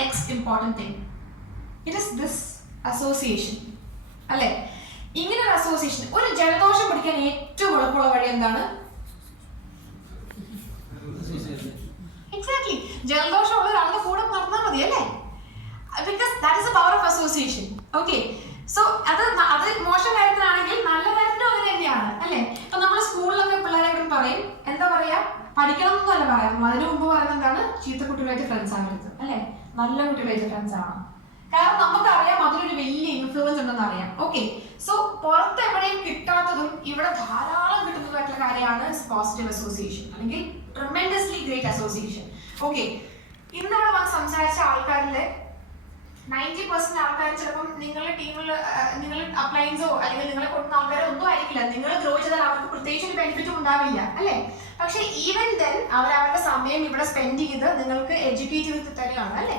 Next important thing. It is this association അല്ലേ? ഇങ്ങനെ ഒരു അസോസിയേഷൻ. ഒരു ജലദോഷം പിടിക്കാൻ ഏറ്റവും എളുപ്പമുള്ള വഴി എന്താണ്? എക്സാക്ട്ലി, ജലദോഷം ഉള്ള ഒരാളുടെ കൂടെ പറഞ്ഞാൽ മതി അല്ലേ? Because that is A power of association. Okay, so അത് മോശം കാര്യത്തിലാണെങ്കിൽ നല്ല കാര്യത്തിനും അങ്ങനെ തന്നെയാണ് അല്ലേ? ഇപ്പൊ നമ്മൾ സ്കൂളിലൊക്കെ പിള്ളേരെ പറയും, എന്താ പറയാ, പഠിക്കണം എന്നല്ല പറയാം, അതിനു മുമ്പ് പറയുന്നത് എന്താണ്, ചീത്ത കുട്ടികളായിട്ട് ഫ്രണ്ട്സ് ആകരുത് അല്ലേ, നല്ല കുട്ടികളായിട്ട് ഫ്രണ്ട്സ് ആണ്. കാരണം നമുക്കറിയാം അതിനൊരു വലിയ ഇൻഫ്ലുവൻസ് ഉണ്ടെന്ന് അറിയാം. ഓക്കെ, സോ പുറത്ത് എവിടെയും കിട്ടാത്തതും ഇവിടെ ധാരാളം കിട്ടുന്നതായിട്ടുള്ള കാര്യമാണ് പോസിറ്റീവ് അസോസിയേഷൻ അല്ലെങ്കിൽ ട്രെമെൻഡസ്ലി ഗ്രേറ്റ് അസോസിയേഷൻ. ഓക്കെ, ഇന്നിവിടെ വന്ന് സംസാരിച്ച ആൾക്കാരിലെ 90% ആൾക്കാർ ചിലപ്പം നിങ്ങളുടെ ടീമിൽ നിങ്ങൾ അപ്ലയൻസോ അല്ലെങ്കിൽ നിങ്ങളെ കൊടുക്കുന്ന ആൾക്കാരോ ഒന്നും ആയിരിക്കില്ല. നിങ്ങൾ ഗ്രോ ചെയ്താൽ അവർക്ക് പ്രത്യേകിച്ച് ഒരു ബെനിഫിറ്റും ഉണ്ടാവില്ല അല്ലേ? പക്ഷെ ഈവൻ ദെൻ അവരവരുടെ സമയം ഇവിടെ സ്പെൻഡ് ചെയ്ത് നിങ്ങൾക്ക് എഡ്യൂക്കേറ്റ് ചെയ്ത് തരികയാണ് അല്ലേ?